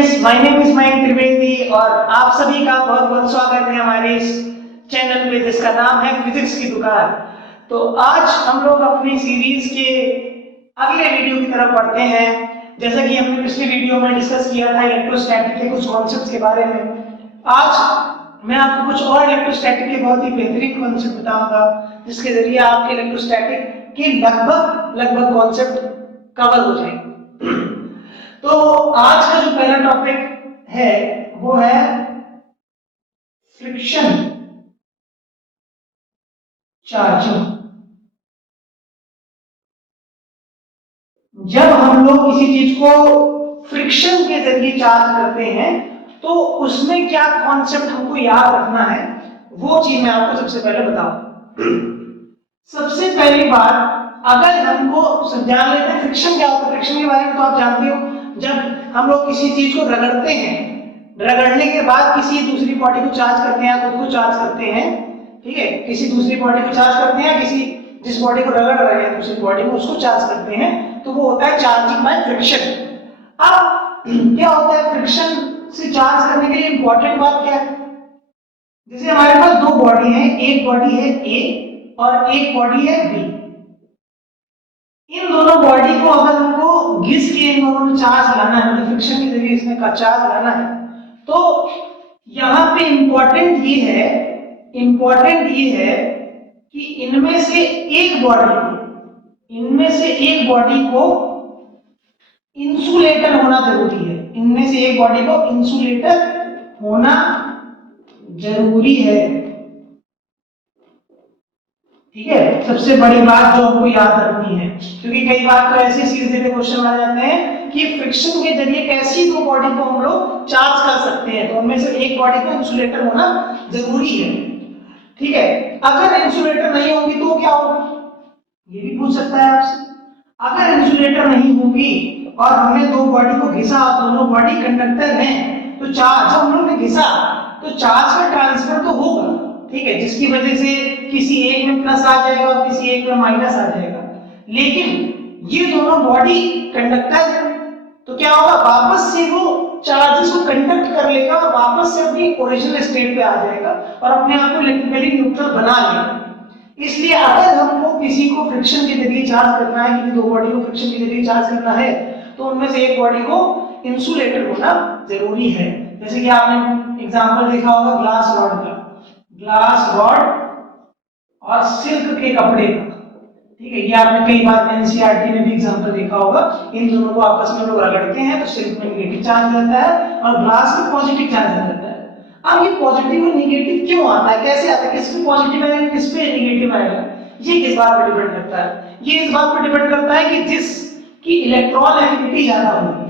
Friends, my name is Mayank Trivedi और आप सभी का बहुत बहुत स्वागत है हमारे इस चैनल पे जिसका नाम है फिजिक्स की दुकान। तो आज हम लोग अपनी सीरीज के अगले वीडियो की तरफ बढ़ते हैं। जैसा कि हमने पिछले वीडियो में डिस्कस किया था इलेक्ट्रोस्टैटिक के कुछ कॉन्सेप्ट्स के बारे में, आज मैं आपको कुछ और इलेक्ट्रोस्टैटिक के बहुत ही बेहतरीन कॉन्सेप्ट बताऊंगा जिसके जरिए आपके इलेक्ट्रोस्टैटिक के लगभग कॉन्सेप्ट कवर हो जाएंगे। तो आज का जो पहला टॉपिक है वो है फ्रिक्शन चार्जिंग। जब हम लोग किसी चीज को फ्रिक्शन के जरिए चार्ज करते हैं तो उसमें क्या कॉन्सेप्ट हमको याद रखना है वो चीज मैं आपको सबसे पहले बताऊं। सबसे पहली बात, अगर हमको जान लेते हैं फ्रिक्शन क्या होता है। फ्रिक्शन के बारे में तो आप जानते हो, जब हम लोग किसी चीज को रगड़ते हैं, रगड़ने के बाद किसी दूसरी बॉडी को चार्ज करते हैं, खुद को चार्ज करते हैं, ठीक है, किसी दूसरी बॉडी को चार्ज करते हैं, किसी जिस बॉडी को रगड़ रहे हैं दूसरी बॉडी में उसको चार्ज करते हैं, तो वो होता है चार्जिंग बाय फ्रिक्शन। अब क्या होता है फ्रिक्शन से चार्ज करने के लिए इंपॉर्टेंट बात क्या है? जैसे हमारे पास दो बॉडी है, एक बॉडी है ए और एक बॉडी है बी। इन दोनों बॉडी को अगर हमको घिस के इन दोनों में चार्ज लाना है, मतलब फ्रिक्शन के जरिए इसमें का चार्ज लाना है, तो यहां पे इंपॉर्टेंट ये है कि इनमें से एक बॉडी को इंसुलेटर होना जरूरी है। इनमें से एक बॉडी को इंसुलेटर होना जरूरी है, ठीक है। सबसे बड़ी बात जो हमको याद रखनी है, क्योंकि कई बार तो ऐसे सीधे क्वेश्चन आ जाते हैं कि फ्रिक्शन के जरिए कैसी दो बॉडी को हम लोग चार्ज कर सकते हैं, तो उनमें से एक बॉडी को इंसुलेटर होना जरूरी है, ठीक है। अगर इंसुलेटर नहीं होगी तो क्या होगा, ये भी पूछ सकता है आपसे। अगर इंसुलेटर नहीं होगी और हमने दो बॉडी को घिसा, दोनों बॉडी कंडक्टर हैं, तो चार्ज हम लोग ने घिसा तो चार्ज का ट्रांसफर तो होगा, ठीक है, जिसकी वजह से किसी एक में प्लस आ जाएगा और किसी एक में माइनस आ जाएगा। लेकिन ये दोनों बॉडी कंडक्टर है, तो क्या होगा, वापस से वो चार्जेस को कंडक्ट कर लेगा और वापस से अपनी ओरिजिनल स्टेट पे आ जाएगा और अपने आप को इलेक्ट्रिकली न्यूट्रल बना लेगा। इसलिए अगर हमको किसी को फ्रिक्शन के जरिए चार्ज करना है, किसी दो बॉडी को फ्रिक्शन के जरिए चार्ज करना है, तो उनमें से एक बॉडी को इंसुलेटर होना जरूरी है। जैसे कि आपने एग्जांपल देखा होगा ग्लास रॉड का, ग्लास रॉड और सिल्क के कपड़े का, ठीक है, ये आपने कई बार एनसीईआरटी में भी एग्जांपल देखा होगा। इन दोनों को आपस में लोग रगड़ते हैं तो सिल्क में नेगेटिव चार्ज रहता है और ग्लास में पॉजिटिव चार्ज रहता है। अब ये पॉजिटिव और नेगेटिव क्यों आता है, कैसे आता है, किस पे पॉजिटिव आएगा, किस पे नेगेटिव आएगा, ये किस बात पर डिपेंड करता है? ये इस बात पर डिपेंड करता है कि जिसकी इलेक्ट्रॉन एफिनिटी ज्यादा होगी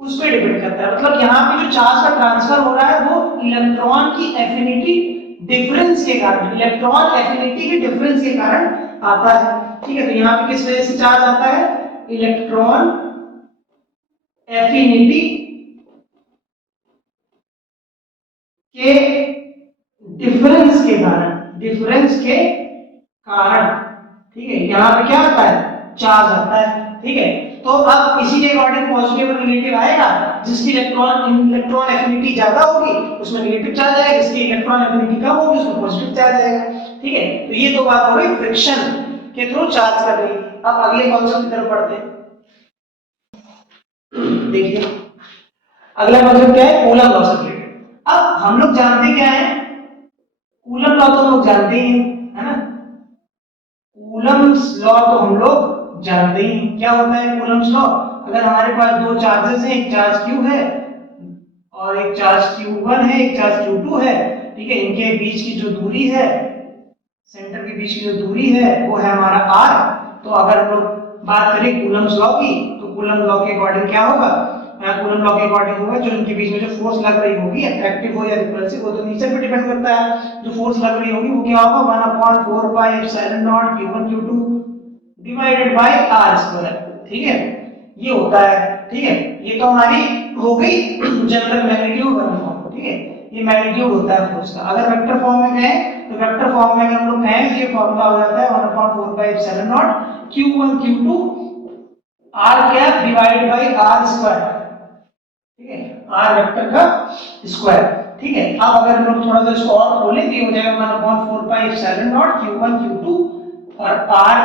उस पे डिपेंड करता है। मतलब यहाँ पे जो चार्ज का ट्रांसफर हो रहा है वो इलेक्ट्रॉन की एफिनिटी डिफरेंस के कारण, इलेक्ट्रॉन एफिनिटी के डिफरेंस के कारण आता है, ठीक है। तो यहाँ पे किस वजह से चार्ज आता है, इलेक्ट्रॉन एफिनिटी के डिफरेंस के कारण, ठीक है, यहाँ पे क्या आता है, चार्ज आता है, ठीक है। तो अब इसी के अकॉर्डिंग पॉजिटिव और नेगेटिव आएगा, जिसकी इलेक्ट्रॉन एफिनिटी ज्यादा होगी उसमें नेगेटिव चार्ज आएगा, जिसकी इलेक्ट्रॉन एफिनिटी कम होगी उसमें पॉजिटिव चार्ज आएगा, ठीक है। तो ये तो बात हो गई फ्रिक्शन के थ्रू चार्ज कर रही। अब अगले कॉन्सेप्ट की तरफ बढ़ते हैं। देखिए अगला कॉन्सेप्ट क्या है, कूलम लॉ से रिलेटेड। अब हम लोग जानते क्या है, कूलम लॉ तो हम लोग जानते ही है ना, कूलम्स लॉ तो हम लोग जानते ही। क्या होता है कूलम्स लॉ, अगर हमारे पास दो चार्जेस हैं, एक चार्ज q है और एक चार्ज q1 है, एक चार्ज q2 है, ठीक है, इनके बीच की जो दूरी है, सेंटर के बीच की जो दूरी है वो है हमारा r। तो अगर हम लोग बात करें कूलम्स लॉ की, तो कूलम लॉ के अकॉर्डिंग क्या होगा, कूलम लॉ के अकॉर्डिंग होगा जो इनके बीच में जो फोर्स लग रही होगी, अट्रैक्टिव हो या रिपल्सिव, वो तो नेचर पे डिपेंड करता है। जो फोर्स लग रही होगी वो क्या होगा, 1/4 pi epsilon naught q1 q2 divided by r², ठीक है, ये होता है, ठीक है। ये तो हमारी हो गई जनरल मैग्नीट्यूड वाली फॉर्म, ठीक है, ये मैग्नीट्यूड होता है फोर्स का। अगर वेक्टर फॉर्म में कहें तो वेक्टर फॉर्म में अगर हम लोग कहें तो ये फार्मूला हो जाता है 1/4 pi epsilon naught q1 q2 r cap divided by r², ठीक है, आर वेक्टर का स्क्वायर। ठीक है, अब अगर हम लोग थोड़ा सा इसको और खोलें तो ये हो जाएगा 1/4 pi epsilon naught q1 q2 और r,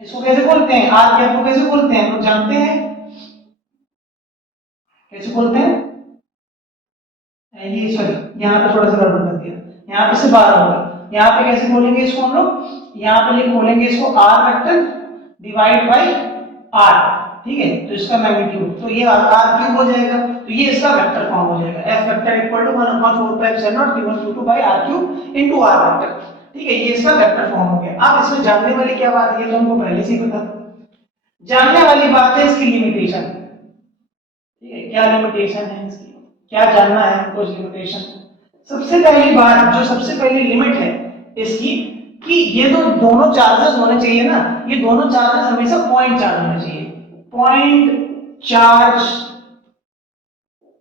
इसको कैसे बोलते हैं, आर कैप को कैसे बोलते हैं हम लोग जानते हैं, कैसे बोलते हैं, ये सॉरी यहाँ पे थोड़ा सा गड़बड़ कर दिया, यहाँ पे से 12 होगा, यहाँ पे कैसे बोलेंगे इसको हम लोग, यहाँ पे लिख बोलेंगे इसको R vector divide by R. ठीक है, तो इसका मैग्नीट्यूड, तो ये आर क्यूब हो जाएगा, तो ये इसका वेक्टर फॉर्म हो जाएगा, F vector equal to 1/4 pi epsilon naught q1 q2 by r cube into r vector. ठीक है, ये इसका वेक्टर फॉर्म हो गया। अब इसमें जानने वाली क्या बात है, ये तो हमको पहले से ही पता, जानने वाली बात है इसकी लिमिटेशन। ठीक है, क्या लिमिटेशन है इसकी, क्या जानना है हमको इस लिमिटेशन। सबसे पहली बात, जो सबसे पहली लिमिट है इसकी, कि ये तो दोनों चार्जेस होने चाहिए ना, ये दोनों चार्जेस हमेशा पॉइंट चार्ज होने चाहिए, पॉइंट चार्ज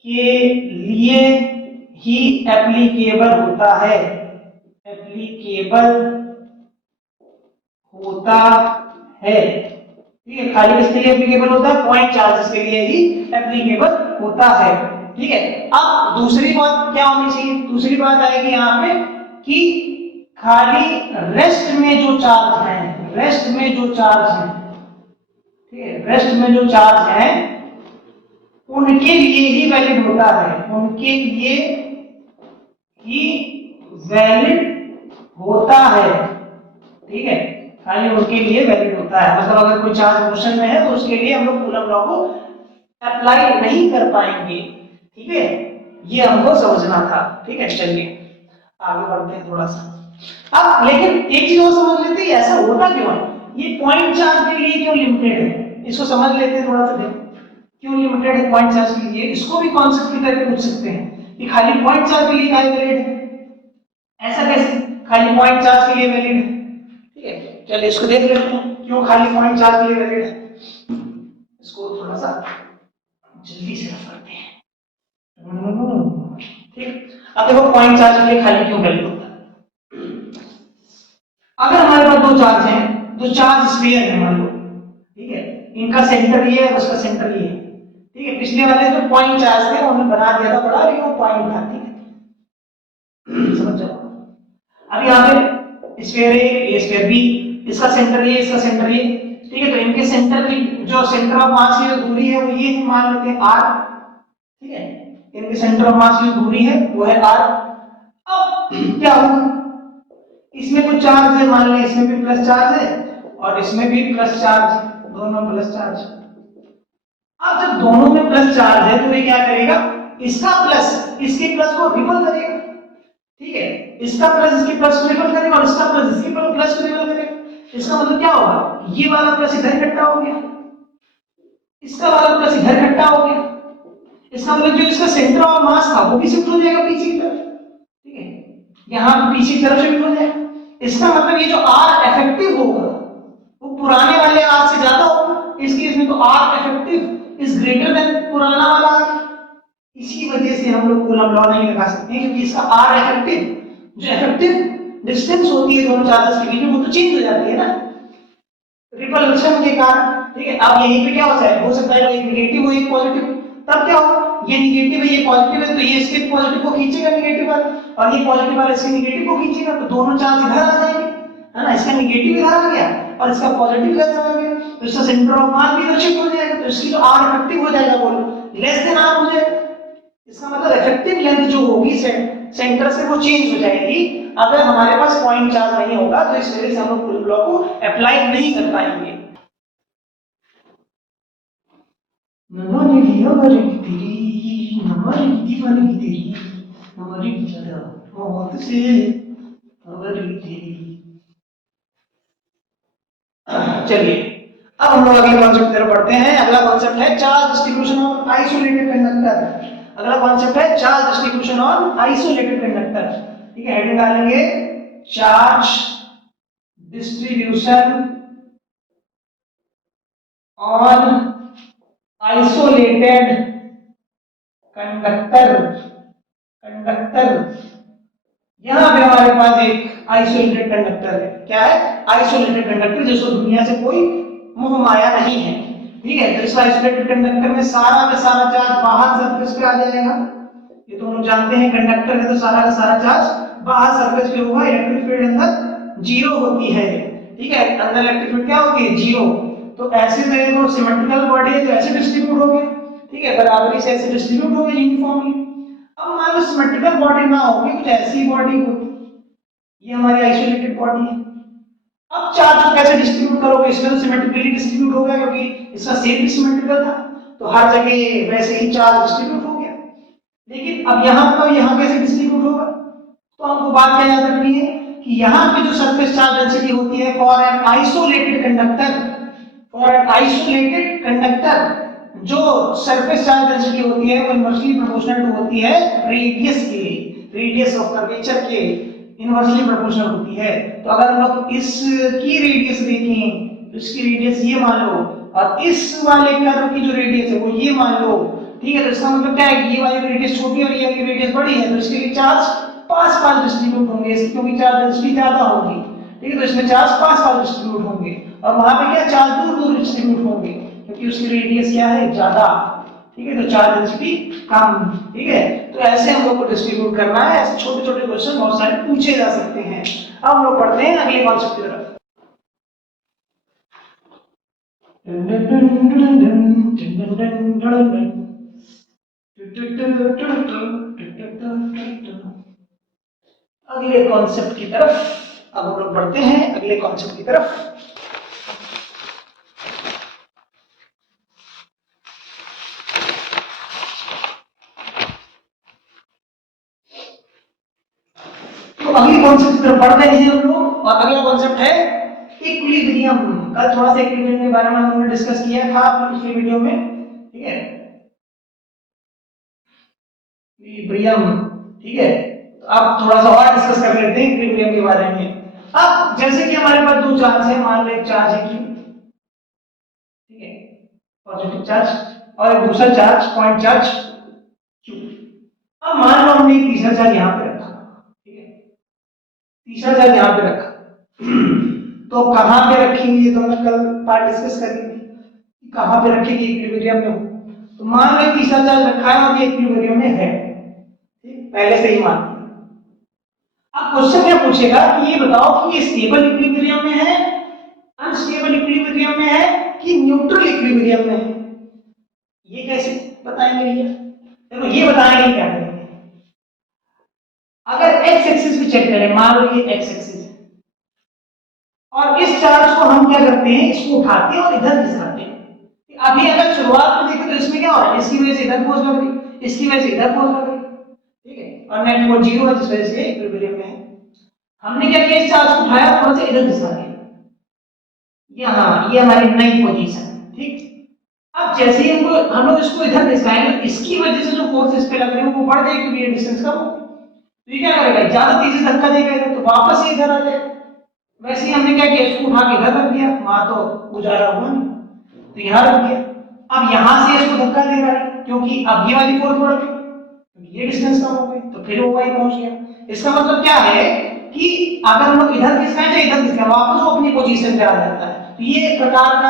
के लिए ही एप्लीकेबल होता है, एप्लीकेबल होता है। ठीक है, खाली किसके लिए एप्लीकेबल होता है, पॉइंट चार्जेस के लिए ही एप्लीकेबल होता है। ठीक है, अब दूसरी बात क्या होनी चाहिए, दूसरी बात आएगी यहाँ पे कि खाली रेस्ट में जो चार्ज है, रेस्ट में जो चार्ज है, ठीक है, रेस्ट में जो चार्ज है उनके लिए ही वैलिड होता है, उनके लिए ही वैलिड होता है। ठीक है, खाली उनके लिए वैलिड होता है, मतलब अगर कोई चार्ज मोशन में है तो उसके लिए हम लोग कूलम लॉ को अप्लाई नहीं कर पाएंगे। ठीक है, ये हमको समझना था। ठीक है, चलिए आगे बढ़ते हैं थोड़ा सा। अब लेकिन एक चीज और समझ लेते हैं, ऐसा होता क्यों है, ये पॉइंट चार्ज के लिए क्यों लिमिटेड है, इसको समझ लेते हैं थोड़ा सा। देखो क्यों लिमिटेड है पॉइंट चार्ज के लिए, इसको भी कॉन्सेप्ट की तरह पूछ सकते हैं कि खाली पॉइंट चार्ज के लिए क्या वैलिड है, ऐसा कैसे खाली पॉइंट चार्ज के लिए वैलिड है। ठीक है, चलिए इसको देख लेते हैं क्यों खाली पॉइंट चार्ज के लिए वैलिड है। इसको थोड़ा सा जल्दी से रफ करते हैं। ठीक, अब देखो पॉइंट चार्ज के लिए खाली क्यों वैलिड होता है। अगर हमारे पास दो चार्ज हैं, दो चार्ज स्फीयर है मान लो, ठीक है, इनका सेंटर ये है और उसका सेंटर ये है। ठीक है, पिछले वाले जो पॉइंट चार्ज थे उन्होंने बना दिया था बड़ा, लेकिन वो पॉइंट था। ठीक है, समझ जाओ। अब यहाँ पे स्फीयर ए, ये स्फीयर बी, इसका सेंटर ये, इसका सेंटर ये। ठीक है, तो इनके सेंटर की जो सेंटर ऑफ मास की जो दूरी है वो ये मान लेते हैं r। ठीक है, इनके सेंटर ऑफ मास की दूरी है वो है r। अब क्या होगा, इसमें कुछ चार्ज है, मान लें इसमें भी प्लस चार्ज है और इसमें भी प्लस चार्ज, दोनों प्लस चार्ज। अब जब दोनों में प्लस चार्ज है तो ये क्या करेगा, इसका प्लस इसके प्लस को रिपल करेगा। ठीक है, इसका प्लस इसके प्लस को रिपल करेगा और इसका प्लस इसके प्लस को रिपल करेगा। इसका मतलब क्या होगा, ये वाला प्लस इधर इकट्ठा हो गया, इसका वाला प्लस इधर इकट्ठा हो गया, इसका मतलब जो इसका सेंटर ऑफ मास था वो भी शिफ्ट हो जाएगा पीछे की तरफ। ठीक है, यहां पीछे की तरफ शिफ्ट हो जाएगा। इसका मतलब ये जो R इफेक्टिव होगा वो पुराने वाले R से ज्यादा होगा, इस केस में तो R effective is greater than पुराना वाला R। इसी वजह से हम लोग कूलम लॉ नहीं लगा सकते हैं, क्योंकि इसका R इफेक्टिव, जो इफेक्टिव डिस्टेंस होती है दोनों चार्जेस के बीच में वो तो चेंज हो जाती है ना रिपल्शन के कारण। ठीक है, अब यहीं पे क्या हो सकता है एक नेगेटिव हो एक पॉजिटिव, तब क्या होगा, ये नेगेटिव है ये पॉजिटिव है तो ये इसके पॉजिटिव को खींचेगा नेगेटिव वाला, और ये पॉजिटिव वाला इसके नेगेटिव को खींचेगा, तो दोनों चार्ज इधर आ जाएंगे, है ना, इसका नेगेटिव इधर आ गया और इसका पॉजिटिव इधर आ गया, तो इसका सेंटर ऑफ मास भी इधर शिफ्ट हो जाएगा, तो इसकी जो R इफेक्टिव हो जाएगा वो लेस देन R हो जाएगा। इसका मतलब इफेक्टिव लेंथ जो होगी सेंटर से वो चेंज हो जाएगी अगर हमारे पास पॉइंट चार्ज नहीं होगा, तो इस वजह से हम लोग कूलम लॉ को अप्लाई नहीं कर पाएंगे। नमन लिया वाली तेरी, नमन दीवानी तेरी, हमारी ज्यादा मौत से हमारी तेरी। चलिए अब हम लोग अगले कॉन्सेप्ट की तरफ बढ़ते हैं। अगला कॉन्सेप्ट है charge distribution on isolated conductor. अगला कॉन्सेप्ट है charge distribution on isolated conductor. ठीक है, हेडिंग डालेंगे charge distribution on isolated conductor. यहां पे हमारे पास एक आइसोलेटेड कंडक्टर है। क्या है, आइसोलेटेड कंडक्टर, जिसको दुनिया से कोई मोह माया नहीं है। ठीक है। तो इस आइसोलेटेड कंडक्टर में सारा का सारा चार्ज बाहर सरफेस पे आ जाएगा, ये तो हम लोग जानते हैं, कंडक्टर है तो सारा का सारा चार्ज बाहर सरफेस पे होगा, इलेक्ट्रिक फील्ड अंदर जीरो होती है, ठीक है, अंदर इलेक्ट्रिक फील्ड क्या होती है, जीरो। तो ऐसे देखो सिमेट्रिकल बॉडी है तो ऐसे डिस्ट्रीब्यूट हो गया, ठीक है, बराबरी से ऐसे डिस्ट्रीब्यूट हो गए यूनिफॉर्मली। अब मान लो सिमेट्रिकल बॉडी ना होगी, कुछ ऐसी बॉडी होती, ये हमारी आइसोलेटेड बॉडी है। अब चार्ज को कैसे डिस्ट्रीब्यूट करोगे, इसमें तो सिमेट्रिकली डिस्ट्रीब्यूट हो गया क्योंकि इसका शेप भी सिमेट्रिकल था, तो हर जगह वैसे ही चार्ज डिस्ट्रीब्यूट हो गया। लेकिन अब यहाँ कैसे डिस्ट्रीब्यूट होगा, तो हमको बात क्या याद रखनी है कि यहाँ पे जो सरफेस चार्ज डेंसिटी होती है फॉर एन आइसोलेटेड कंडक्टर, जो सरफेस चार्ज डेंसिटी होती है वो इनवर्सली प्रोपोर्शनल टू होती है रेडियस ऑफ कर्वेचर के इनवर्सली प्रोपोर्शनल होती है। तो अगर हम लोग इसकी रेडियस देखें तो इसकी रेडियस ये मान लो, और इस वाले कर्व की जो रेडियस है वो ये मान लो, ठीक है। तो इसका मतलब क्या है, ये वाली रेडियस छोटी और ये वाली रेडियस बड़ी है, तो इसके लिए चार्ज पास डिस्ट्रीब्यूट होंगे, क्योंकि चार्ज डेंसिटी ज्यादा होगी, ठीक है, तो इसमें चार्ज पास डिस्ट्रीब्यूट होंगे, और वहां पे क्या चार्ज दूर डिस्ट्रीब्यूट होंगे क्योंकि उसकी रेडियस क्या है, ज्यादा, ठीक है, तो चार्ज डेंसिटी कम, ठीक है। तो ऐसे हम लोग को डिस्ट्रीब्यूट करना है, ऐसे छोटे छोटे क्वेश्चन बहुत सारे पूछे जा सकते हैं। अब हम लोग पढ़ते हैं अगले कॉन्सेप्ट की तरफ। अगले कॉन्सेप्ट की तरफ अब हम लोग बढ़ते हैं, अगले कॉन्सेप्ट की तरफ। तो अगले कॉन्सेप्ट की तरफ बढ़ रहे हैं हम लोग, और अगला कॉन्सेप्ट है इक्विलिब्रियम। कल थोड़ा सा इक्विलिब्रियम के बारे में हम लोगों ने डिस्कस किया था अपने पिछले वीडियो में, ठीक है, इक्विलिब्रियम, ठीक है। तो अब थोड़ा सा और डिस्कस कर लेते हैं इक्विलिब्रियम के बारे में। अब जैसे कि हमारे पास दो चार्ज है, मान लो एक चार्ज है Q, ठीक है, पॉजिटिव चार्ज, और एक दूसरा चार्ज पॉइंट चार्ज Q। अब मान लो हमने तीसरा चार्ज यहाँ पे रखा, ठीक है, तीसरा चार्ज यहाँ पे रखा तो कहाँ पे रखेंगे, तो हमने कल पार्ट डिस्कस करेंगे कहाँ पे रखेंगे इक्विलिब्रियम में हो। तो मान लो तीसरा चार्ज रखा है और ये इक्विलिब्रियम में है, ठीक, पहले से ही मान लिया। अब क्वेश्चन क्या पूछेगा कि ये बताओ कि ये स्टेबल इक्विलिब्रियम में है, अनस्टेबल इक्विलिब्रियम में है कि न्यूट्रल इक्विलिब्रियम में है। ये कैसे बताएंगे भैया, देखो ये बताएंगे क्या करेंगे। अगर एक्स एक्सिस पे चेक करें, मान लो ये एक्स एक्सिस है और इस चार्ज को हम क्या करते हैं, इसको उठाते हैं और इधर खिसकाते हैं। अभी अगर शुरुआत में देखें तो इसमें क्या हो रहा है, इसकी वजह से इधर फोर्स लग रही, इसकी वजह से इधर फोर्स लग रही, ठीक है, और नेट फोर्स जीरो है जिस वजह से इक्विलिब्रियम में है। हमने क्या किया, इस चार्ज को उठाया थोड़ा सा इधर खिसका दिया, ये हमारी नई पोजीशन, ठीक। अब जैसे ही हम लोग इसको इधर खिसकाएंगे, इसकी वजह से जो फोर्स इस पे लग रही है वो बढ़ जाएगी क्योंकि ये डिस्टेंस कम होगी, तो ये क्या करेगा, ज्यादा तेजी से धक्का देगा तो वापस ये इधर आ जाएगा। वैसे ही हमने क्या किया, इसको उठा के इधर रख दिया, वहां तो गुजारा हुआ नहीं, तो यहाँ रख दिया। अब यहाँ से इसको धक्का दे रहा है क्योंकि अब ये वाली फोर्स बढ़ गई, क्योंकि ये डिस्टेंस कम हो गई, तो फिर वो वहीं पहुंच गया। इसका मतलब क्या है कि अगर हम लोग इधर खिसकाएं या इधर खिसकाएं, वापस वो अपनी पोजीशन पे आ जाता है। तो ये इस प्रकार का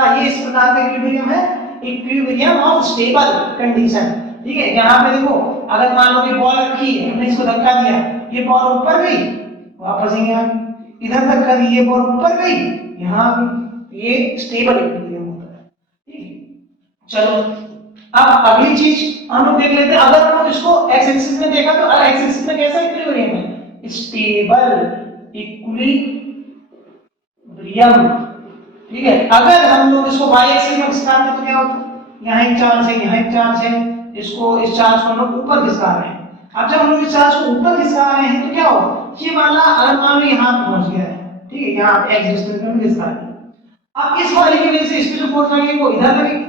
इक्विलिब्रियम है, इक्विलिब्रियम ऑफ स्टेबल कंडीशन, ठीक है। यहाँ पे देखो, अगर मान लो कि बॉल रखी है, हमने इसको धक्का दिया, ये बॉल ऊपर गई, वापस यहाँ इधर धक्का दी, ये बॉल ऊपर गई, यहाँ ये स्टेबल इक्विलिब्रियम होता है, ठीक है। चलो अब अगली चीज हम लोग देख लेते हैं। अगर हम लोग इसको एक्स एक्सिस में देखा तो एक्स एक्सिस में कैसा इक्विलिब्रियम है, स्टेबल इक्विलिब्रियम, ठीक है। अगर हम लोग इसको वाई एक्सिस में खिसकाते तो क्या होता, यहाँ एक चार्ज है, यहाँ एक चार्ज है, इसको इस चार्ज को हम लोग ऊपर खिसका रहे हैं। अब जब हम लोग इस चार्ज को ऊपर खिसका रहे हैं तो क्या होगा, ये वाला अगर मान लो यहाँ पहुंच गया है, ठीक है, यहाँ पे एक्स डिस्टेंस में खिसका दिया। अब इस वाले की वजह से इस पे जो फोर्स लगेगी वो इधर लगेगी,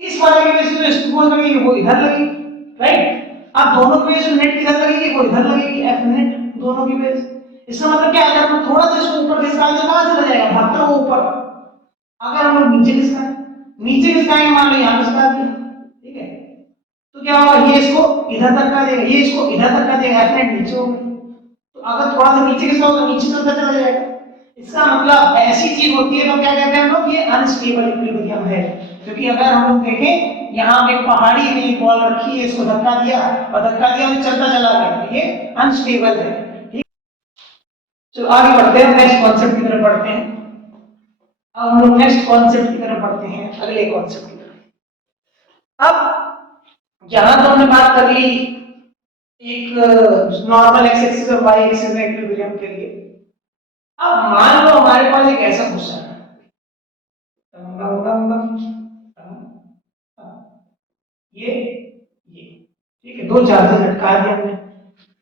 इस वाले की वजह से जो इस पे फोर्स लगेगी वो इधर लगेगी, राइट। अब दोनों की वजह से नेट किधर लगेगी, वो इधर लगेगी, एफ नेट दोनों की वजह से। इसका मतलब क्या है, अगर हम थोड़ा सा इसको ऊपर खिसकाएंगे तो कहां चला जाएगा, भागता हुआ ऊपर। अगर हम लोग नीचे खिसकाएंगे, मान लो यहाँ खिसका दिया, ठीक है, तो क्या होगा, ये इसको इधर धक्का देगा, ये इसको इधर धक्का देगा, एफ नेट नीचे होगा। तो अगर थोड़ा सा नीचे खिसकाओ तो नीचे चलता चला जाएगा। इसका मतलब ऐसी चीज होती है तो क्या कहते हैं हम लोग, ये अनस्टेबल इक्विलिब्रियम है। क्योंकि अगर हम लोग देखें यहाँ पे पहाड़ी में एक बॉल रखी है, इसको धक्का दिया और धक्का दिया और चलता चला गया, तो ये अनस्टेबल है। ठीक, चलो आगे बढ़ते हैं, नेक्स्ट कॉन्सेप्ट की तरफ बढ़ते हैं। अब हम लोग नेक्स्ट कॉन्सेप्ट की तरफ बढ़ते हैं, अगले कॉन्सेप्ट की तरफ। अब यहां तो हमने बात कर ली एक नॉर्मल एक्स एक्सिस और वाई एक्सिस में इक्विलिब्रियम के लिए। अब मान लो हमारे पास एक ऐसा क्वेश्चन है, ये ठीक है, दो चार्जेस लटका दिए हमने,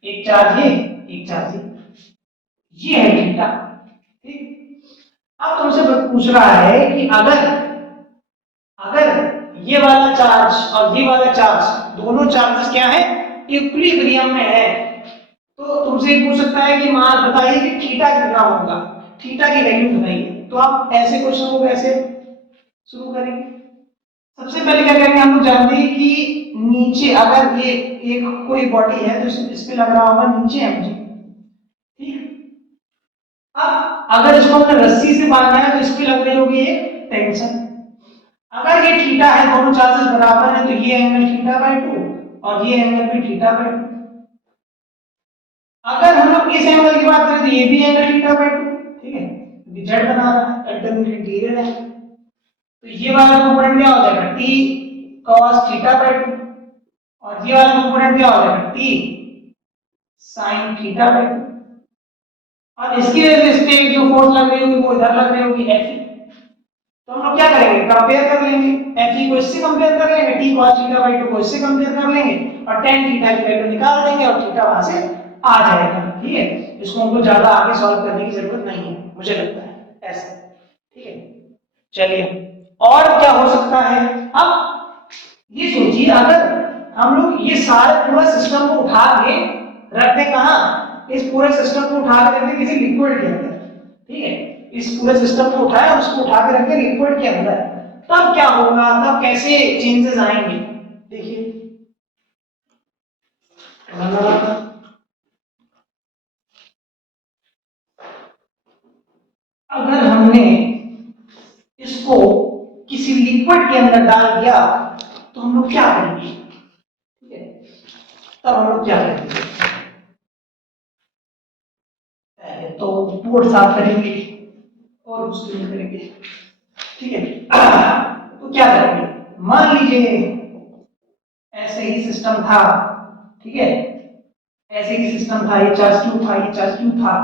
एक चार्ज एक चार्ज ये है थीटा। ठीक, अब तुमसे पूछ रहा है कि अगर ये वाला चार्ज और ये वाला चार्ज दोनों चार्जेस क्या है, इक्विलिब्रियम में है, तो तुमसे पूछ सकता है कि मान बताइए कि थीटा कितना होगा, थीटा की वैल्यू बताइए। तो आप ऐसे क्वेश्चन को कैसे शुरू करेंगे? सबसे पहले क्या करेंगे, हम लोग जानते हैं कि नीचे अगर ये एक कोई बॉडी है तो इस पे लग रहा होगा नीचे mg। ठीक, अब अगर इसको हमने रस्सी से बांधा है तो इस पे लग रही होगी एक टेंशन। अगर ये थीटा है, दोनों चार्जेस बराबर है, तो ये एंगल थीटा बाय 2 और ये एंगल भी थीटा बाय 2। अगर हम लोग इस एंगल की बात करें तो ये भी एंगल थीटा बाय 2। ठीक है, क्योंकि जेड बना रहा है, एकदम इंटीरियर है, तो ये वाला कंपोनेंट क्या हो जाएगा t cos थीटा बाय 2 और ये वाला कंपोनेंट क्या हो जाएगा t sin थीटा बाय 2। और इसकी वजह से इस पे जो फोर्स लग रही होगी वो इधर लग रही होगी Fe। तो हम लोग क्या करेंगे, कंपेयर कर लेंगे, Fe को इससे कंपेयर कर लेंगे, t cos थीटा बाय 2 को इससे कंपेयर कर लेंगे और tan थीटा की वैल्यू निकाल देंगे और थीटा वहां से आ जाएगा। ठीक है, इसको हमको ज्यादा आगे सॉल्व करने की जरूरत नहीं है, मुझे लगता है ऐसा। ठीक है, चलिए और क्या हो सकता है। अब ये सोचिए, अगर हम लोग ये सारे पूरा सिस्टम को उठा के रख दें कहां, इस पूरे सिस्टम को उठा के रख दें किसी लिक्विड के अंदर। ठीक है, इस पूरे सिस्टम को उठाया, उसको उठा के रख दें लिक्विड के अंदर, तब क्या होगा, तब कैसे चेंजेस आएंगे। देखिए अगर हमने इसको किसी लिक्विड के अंदर डाल दिया तो हम लोग क्या करेंगे। ठीक है, तब हम लोग क्या करेंगे, पहले तो बोर्ड साफ करेंगे और उसके करेंगे। ठीक है, तो क्या करेंगे, मान लीजिए ऐसे ही सिस्टम था। ठीक है, ऐसे ही सिस्टम था, ये चार्ज क्यू था, ये चार्ज क्यू था,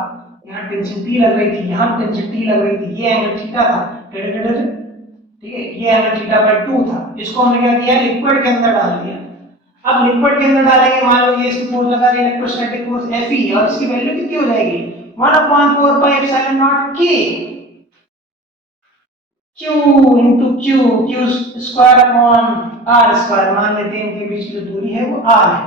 यहाँ टेंशन T लग रही थी, यहाँ टेंशन T लग रही थी, ये एंगल थीटा था। ठीक है, ये एंगल थीटा बाय 2 था। इसको हमने क्या किया, लिक्विड के अंदर डाल दिया। अब लिक्विड के अंदर डालेंगे, मान लो ये इसकी फोर्स लगा रही है, इलेक्ट्रोस्टैटिक फोर्स Fe, और इसकी वैल्यू कितनी हो जाएगी, 1/4 pi epsilon not K Q into Q, Q square upon R square, मान लेते हैं इनके बीच की जो दूरी है वो R है।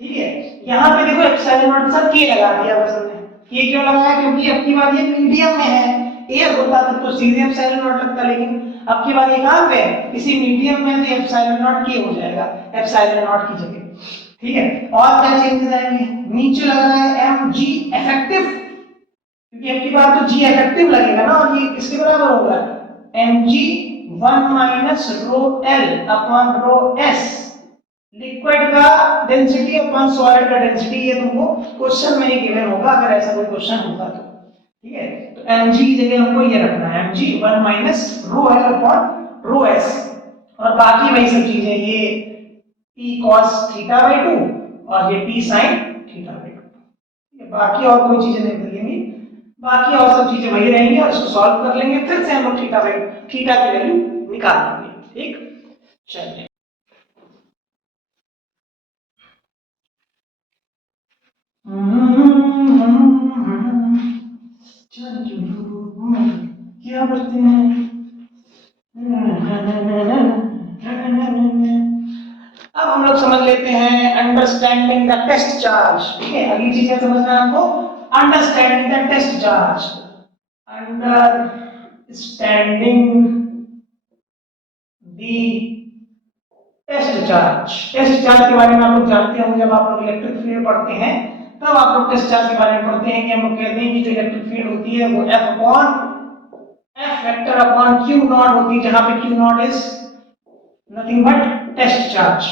ठीक है, यहाँ पे देखो एप्सिलॉन नॉट सब K लगा दिया बस हमने। K क्यों लगाया, क्योंकि अब की बार ये मीडियम में है, एयर होता तो सीधे एप्सिलॉन नॉट लगता, लेकिन अब की बार ये कहां पे है, किसी मीडियम में, तो एप्सिलॉन नॉट K हो जाएगा एप्सिलॉन नॉट की जगह। ठीक है, और क्या चेंजेस आएंगे, नीचे लग रहा है mg इफेक्टिव, क्योंकि अब की बार तो g इफेक्टिव लगेगा ना, और ये किसके बराबर होगा, mg 1 माइनस रो l upon rho s, liquid का डेंसिटी अपॉन सॉलिड का डेंसिटी। ये तुमको क्वेश्चन में ही गिवन होगा, अगर ऐसा कोई क्वेश्चन होगा तो। ठीक है, तो mg की जगह हमको ये रखना है, mg 1 माइनस रो l अपॉन रो s, और बाकी वही सब चीजें, ये t cos थीटा बाय 2 और ये t sin थीटा बाय 2। बाकी और कोई चीजें नहीं बदलेंगी, बाकी और सब चीजें वही रहेंगी, और इसको सॉल्व कर लेंगे, फिर से हम लोग थीटा की वैल्यू निकाल लेंगे। ठीक, चलिए क्या करते हैं, अब हम लोग समझ लेते हैं अंडरस्टैंडिंग द टेस्ट चार्ज। ठीक है, अगली चीज क्या समझना है हमको, understanding the test charge. Understanding the test charge, test charge के बारे में आप लोग जानते होंगे, जब आप लोग इलेक्ट्रिक फील्ड पढ़ते हैं तब आप लोग टेस्ट चार्ज के बारे में पढ़ते हैं कि हम लोग कहते हैं कि जो इलेक्ट्रिक फील्ड होती है वो F upon F vector upon Q naught होती है, जहां पे Q naught is nothing but test charge.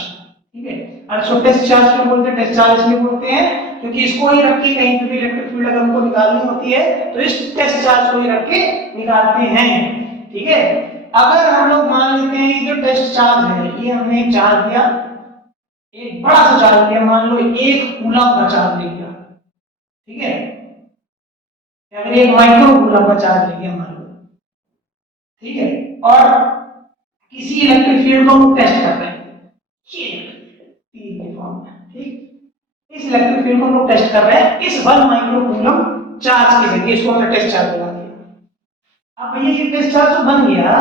ठीक है, और सो टेस्ट चार्ज क्यों बोलते हैं, टेस्ट चार्ज इसलिए बोलते हैं क्योंकि इसको ही रख के कहीं पे भी इलेक्ट्रिक फील्ड अगर हमको निकालनी होती है तो इस टेस्ट चार्ज को ही रख के निकालते हैं। ठीक है, अगर हम लोग मान लेते हैं ये जो टेस्ट चार्ज है, ये हमने एक चार्ज दिया, एक बड़ा सा चार्ज लिया, मान लो 1 कूलम का चार्ज ले लिया। ठीक है, अगर एक माइक्रो कूलम का चार्ज ले लिया मान लो। ठीक है, और किसी इलेक्ट्रिक फील्ड को हम टेस्ट कर रहे हैं, ये तीर के फॉर्म में। ठीक, इस इलेक्ट्रिक फील्ड को हम लोग टेस्ट कर रहे हैं इस 1 माइक्रो कूलम चार्ज की जगह, इसको हमने टेस्ट चार्ज बना दिया। अब भैया ये टेस्ट चार्ज तो बन गया,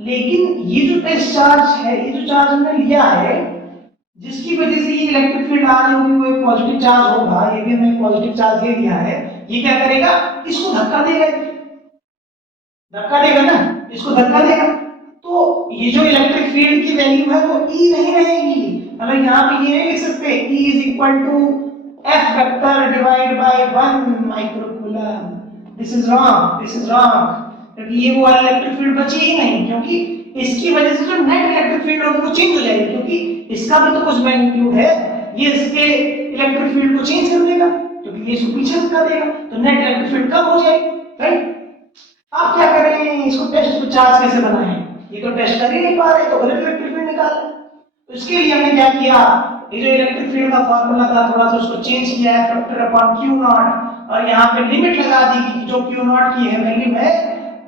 लेकिन ये जो टेस्ट चार्ज है, ये जो चार्ज हमने लिया है, जिसकी वजह से ये इलेक्ट्रिक फील्ड आ रही होगी, वो एक पॉजिटिव चार्ज होगा, ये भी हमने पॉजिटिव चार्ज ले लिया है, ये क्या करेगा, इसको धक्का देगा, धक्का देगा ना, इसको धक्का देगा, तो ये जो इलेक्ट्रिक फील्ड की वैल्यू है वो E नहीं रहेगी। मतलब यहाँ पे ये नहीं लिख सकते E is equal to F vector divide by 1 microcoulomb, this is wrong, this is wrong, क्योंकि ये वो इलेक्ट्रिक फील्ड बची ही नहीं, क्योंकि इसकी वजह से जो नेट इलेक्ट्रिक फील्ड होगी वो चेंज हो जाएगी, क्योंकि इसका भी तो कुछ मैग्नीट्यूड है, ये इसके इलेक्ट्रिक फील्ड को चेंज कर देगा, क्योंकि ये इसको पीछे धक्का देगा, तो नेट इलेक्ट्रिक फील्ड कम हो जाएगी। राइट, आप क्या करें, इसको टेस्ट चार्ज कैसे बनाएं, ये तो टेस्ट कर ही नहीं पा रहे, तो गलत इलेक्ट्रिक फील्ड निकाल रहे। तो इसके लिए हमने क्या किया, ये जो इलेक्ट्रिक फील्ड का फार्मूला था थोड़ा सा उसको चेंज किया है, फैक्टर अपॉन क्यू नॉट, और यहाँ पे लिमिट लगा दी कि जो क्यू नॉट की है वैल्यू है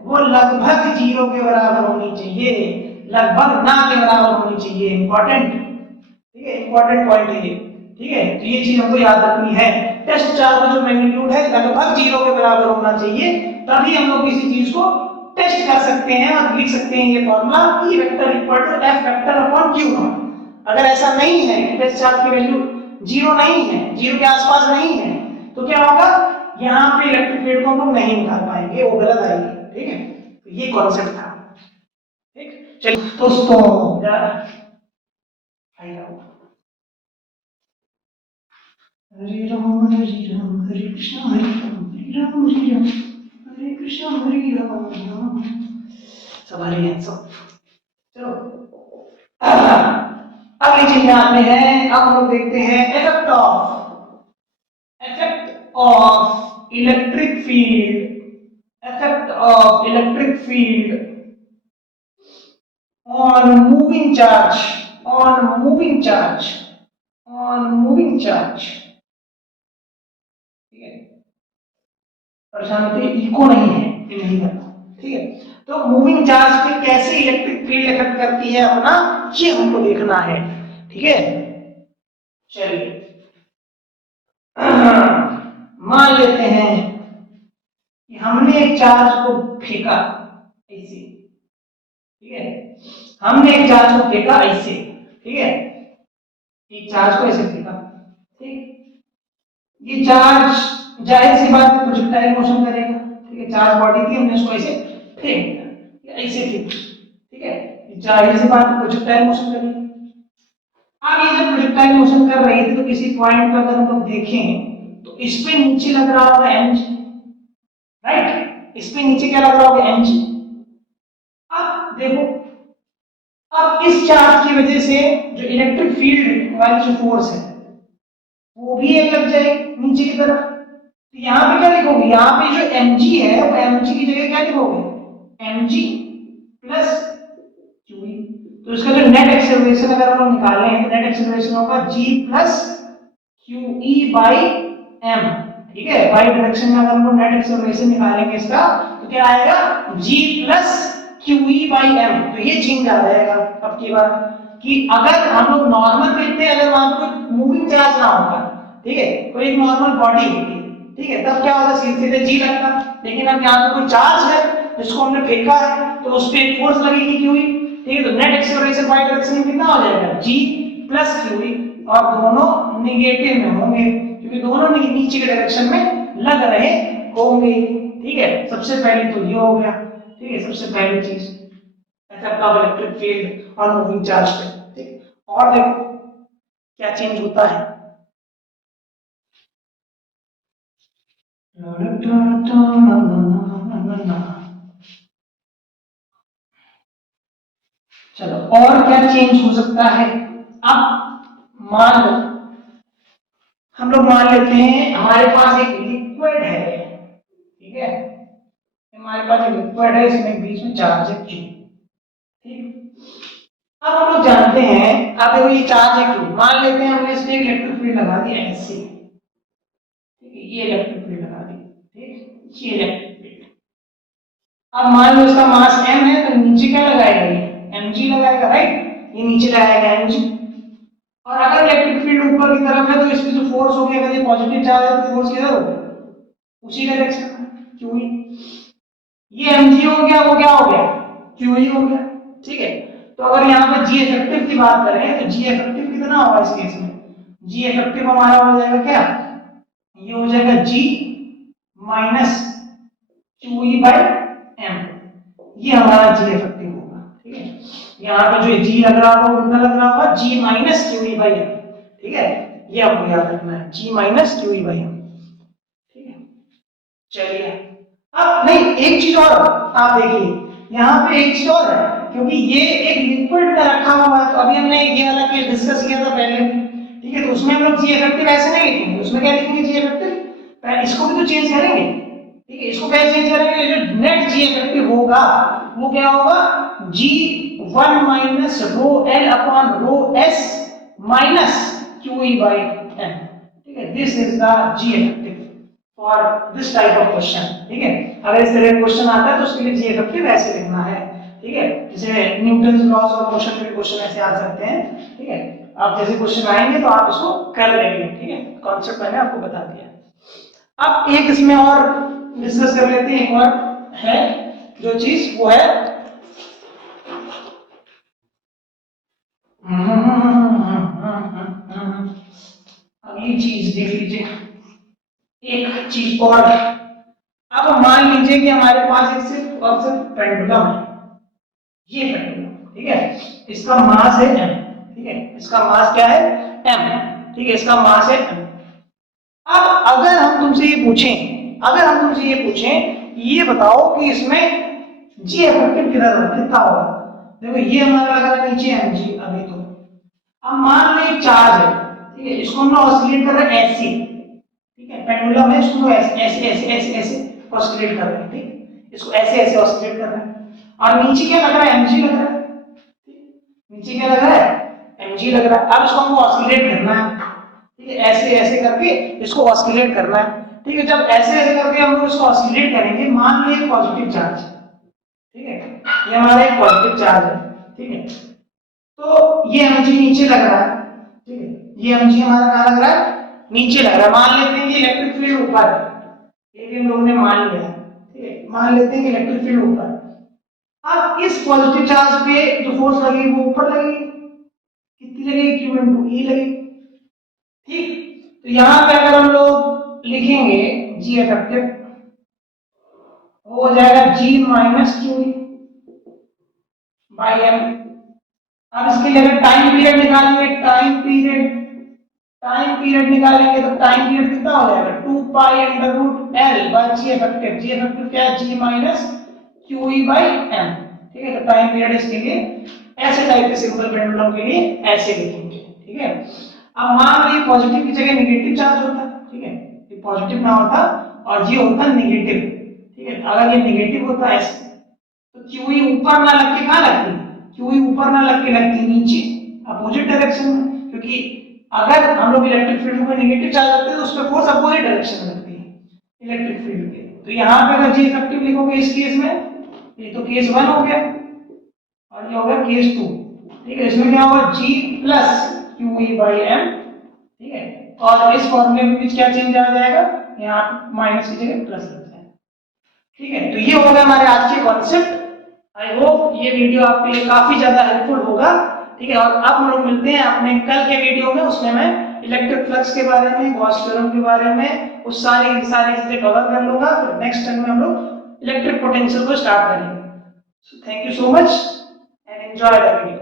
वो लगभग 0 के बराबर होनी चाहिए, लगभग ना के बराबर होनी चाहिए। इंपॉर्टेंट, ठीक है, इंपॉर्टेंट पॉइंट है ये। ठीक है, तो ये चीज हमको याद रखनी है, टेस्ट चार्ज का जो मैग्नीट्यूड है लगभग 0 के बराबर होना चाहिए, तभी हम लोग किसी चीज को टेस्ट कर सकते हैं और लिख सकते हैं ये formula E vector equal to F vector upon Q naught. अगर ऐसा नहीं है, टेस्ट चार्ज की वैल्यू 0 नहीं है, 0 के आसपास नहीं है, तो क्या होगा, यहाँ पे इलेक्ट्रिक फील्ड को हम लोग नहीं निकाल पाएंगे, वो गलत आएगी। ठीक है, तो ये कॉन्सेप्ट था। ठीक, चलिए दोस्तों, हरे राम हरे कृष्ण हरे राम हरे राम हरे कृष्ण हरे राम, सब हरे हैं सब। चलो अगली चीज में आते हैं, अब हम लोग देखते हैं effect of electric field, effect of electric field on moving charge, on moving charge, on moving charge। ठीक है, परेशान होते इको नहीं है, ये नहीं करना। ठीक है, तो मूविंग चार्ज पे कैसे इलेक्ट्रिक फील्ड इफेक्ट करती है अपना, ये हमको देखना है। ठीक है, चलिए मान लेते हैं कि हमने एक चार्ज को फेंका ऐसे। ठीक है, हमने एक चार्ज को फेंका ऐसे। ठीक है, एक चार्ज को ऐसे फेंका। ठीक, ये चार्ज जाहिर सी बात है प्रोजेक्टाइल मोशन करेगा। ठीक है, चार्ज बॉडी थी, हमने उसको ऐसे फेंक दिया, ऐसे फेंक। ठीक है, जाहिर सी बात है प्रोजेक्टाइल मोशन करेगी। अब ये जब प्रोजेक्टाइल मोशन कर रही थी तो किसी पॉइंट पर अगर हम लोग देखें तो इस पे नीचे लग रहा होगा mg, राइट, इस पे नीचे क्या लग रहा होगा mg। अब देखो, अब इस चार्ज की वजह से जो इलेक्ट्रिक फील्ड वाली जो फोर्स है वो भी एक लग जाएगी नीचे की तरफ। तो यहाँ पे क्या लिखोगे, यहाँ पे जो mg है वो mg की जगह क्या लिखोगे, mg प्लस qe। तो इसका जो नेट एक्सेलरेशन अगर हम निकालें हैं तो नेट एक्सेलरेशन होगा g plus qe by m। ठीक है, वाई डायरेक्शन में अगर हम लोग नेट एक्सेलरेशन निकालेंगे इसका तो क्या आएगा, g plus qe by m। तो ये चेंज आ जाएगा अब की बार कि अगर हम लोग नॉर्मल देखते हैं, अगर वहां पर कोई मूविंग चार्ज ना होगा, ठीक है, कोई एक नॉर्मल बॉडी होगी, ठीक है, तब क्या होगा, सीधे जी लगता। लेकिन अब यहाँ पे कोई चार्ज है जिसको हमने फेंका है तो उस पर एक फोर्स लगेगी क्यूई। ठीक है, तो नेट एक्सेलरेशन वाई डायरेक्शन में कितना हो जाएगा, g प्लस क्यूई, और दोनों नेगेटिव में होंगे क्योंकि दोनों नीचे के डायरेक्शन में लग रहे होंगे। ठीक है, सबसे पहले तो ये हो गया। ठीक है, सबसे पहली चीज effect of electric field on moving charge पे। ठीक, और देखो क्या चेंज होता है। चलो और क्या चेंज हो सकता है। अब मान लो हम लोग मान लेते हैं हमारे पास एक लिक्विड है, ठीक है, हमारे पास एक लिक्विड है, इसमें बीच में चार्ज है Q, ठीक। अब हम लोग जानते हैं, अब देखो ये चार्ज है Q, मान लेते हैं हमने इसमें इलेक्ट्रिक फील्ड लगा दी ऐसे, ठीक है, ये इलेक्ट्रिक फील्ड लगा दी, ठीक, ये इलेक्ट्रिक फील्ड। अब मान लो इसका मास m है तो नीचे क्या लगाएगा, ये mg लगाएगा, राइट, ये नीचे लगाएगा mg। और अगर इलेक्ट्रिक फील्ड ऊपर की तरफ है तो इसमें जो फोर्स हो गया, अगर ये पॉजिटिव चार्ज है तो फोर्स किधर होगा, उसी डायरेक्शन में, QE। ये mg हो गया, वो क्या हो गया, QE हो गया, ठीक है। तो अगर यहाँ पे जी इफेक्टिव की बात करें तो जी इफेक्टिव कितना होगा इस केस में, जी इफेक्टिव हमारा हो जाएगा क्या, ये हो जाएगा G minus QE by M, ये हमारा जी इफेक्टिव होगा, ठीक है। यहाँ पे जो G लग रहा होगा वो कितना लग रहा होगा, G minus QE by M, ठीक है, ये आपको याद रखना है, G minus QE by M, ठीक है। चलिए अब नहीं, एक चीज और आप देखिए, यहाँ पे एक चीज और है, क्योंकि ये एक लिक्विड में रखा हुआ है, तो अभी हमने ये वाला केस डिस्कस किया था पहले भी, ठीक है, तो उसमें हम लोग जी इफेक्टिव ऐसे नहीं लिखेंगे, उसमें क्या लिखेंगे, जी इफेक्टिव, इसको भी तो चेंज करेंगे, ठीक है, इसको कैसे चेंज करेंगे, जो नेट जी इफेक्टिव होगा वो क्या होगा, G 1 minus rho L upon rho S minus QE by M, ठीक है, this is the G effective for this type of question, ठीक है। अगर इस तरह का क्वेश्चन आता है तो उसके लिए जी इफेक्टिव ऐसे लिखना है, ठीक है, जैसे न्यूटन्स लॉज ऑफ मोशन के क्वेश्चन ऐसे आ सकते हैं, ठीक है। आप जैसे क्वेश्चन आएंगे तो आप इसको कर लेंगे, ठीक है, कॉन्सेप्ट मैंने आपको बता दिया। अब एक इसमें और डिस्कस कर लेते हैं, एक और है जो चीज, वो है अगली चीज देख लीजिए, एक चीज और। अब मान लीजिए कि हमारे पास एक सिर्फ और सिर्फ पेंडुलम है, ये पेंडुलम, ठीक है, इसका मास है m, ठीक है, इसका मास क्या है m, ठीक है, इसका मास है m। अब अगर हम तुमसे ये पूछें, अगर हम तुमसे ये पूछें, ये बताओ कि इसमें जी इफेक्टिव कितना होगा, देखो ये हमारा लग रहा है नीचे mg अभी, तो अब मान लो एक चार्ज है, ठीक है, इसको हम ऑसिलेट कर रहे हैं ऐसे, ठीक है, पेंडुलम है, इसको ऐसे ऐसे ऐसे ऐसे ऐसे ऑसिलेट कर रहे हैं, ठीक, इसको ऐसे ऐसे ऑसिलेट कर रहे हैं, और नीचे क्या लग रहा है, mg लग रहा है, नीचे क्या लग रहा है, mg लग रहा है। अब इसको हमको ऑसिलेट करना है, ठीक है, ऐसे ऐसे करके इसको ऑसिलेट करना है, ठीक है। जब ऐसे ऐसे करके हम लोग इसको ऑसिलेट करेंगे, मान लो ये पॉजिटिव चार्ज, ठीक है, ये हमारा एक पॉजिटिव चार्ज है, ठीक है, तो ये mg नीचे लग रहा है, ठीक है, ये mg हमारा कहाँ लग रहा है, नीचे लग रहा है। मान लेते हैं कि इलेक्ट्रिक फील्ड ऊपर है, ये भी हम लोगों ने मान लिया है, ठीक है, मान लेते हैं कि इलेक्ट्रिक फील्ड ऊपर है। अब इस पॉजिटिव चार्ज पे जो फोर्स लगेगी वो ऊपर लगेगी, कितनी लगेगी, Q इनटू E लगेगी, ठीक। तो यहाँ पे अगर हम लोग लिखेंगे जी इफेक्टिव, वो हो जाएगा G minus QE by M। अब इसके लिए अगर टाइम पीरियड निकालेंगे, टाइम पीरियड निकालेंगे तो टाइम पीरियड कितना हो जाएगा, 2 pi under root L by G effective, G effective क्या है, G minus QE by M, ठीक है। तो टाइम पीरियड इसके लिए ऐसे टाइप के सिंपल पेंडुलम के लिए ऐसे लिखेंगे, ठीक है। अब मान लीजिए पॉजिटिव की जगह नेगेटिव चार्ज होता, ठीक है, ये पॉजिटिव ना होता और ये होता नेगेटिव, ठीक है। अगर ये नेगेटिव होता ऐसे तो QE ऊपर ना लग के कहाँ लगती, QE ऊपर ना लग के लगती नीचे, अपोजिट डायरेक्शन में, क्योंकि अगर हम लोग इलेक्ट्रिक फील्ड में नेगेटिव चार्ज रखते हैं तो उस पर फोर्स अपोजिट डायरेक्शन में लगती है इलेक्ट्रिक फील्ड के। तो यहाँ पे अगर जी इफेक्टिव लिखोगे इस केस में, ये तो केस 1 हो गया और ये हो गया केस 2, ठीक है। इसमें क्या होगा, G plus QE by M, ठीक है, और इस फॉर्मूले में भी क्या चेंज आ जाएगा, यहाँ माइनस की जगह प्लस लग जाएगा, ठीक है। तो ये हो गया हमारे आज के कॉन्सेप्ट। आई होप ये वीडियो आपके लिए काफी ज्यादा हेल्पफुल होगा, ठीक है। और अब हम लोग मिलते हैं अपने कल के वीडियो में, उसमें मैं इलेक्ट्रिक फ्लक्स के बारे में, गॉस थ्योरम के बारे में, उस सारी चीजें कवर कर लूंगा। फिर नेक्स्ट टाइम में हम लोग इलेक्ट्रिक पोटेंशियल को स्टार्ट करेंगे। So thank you so much and enjoy the video.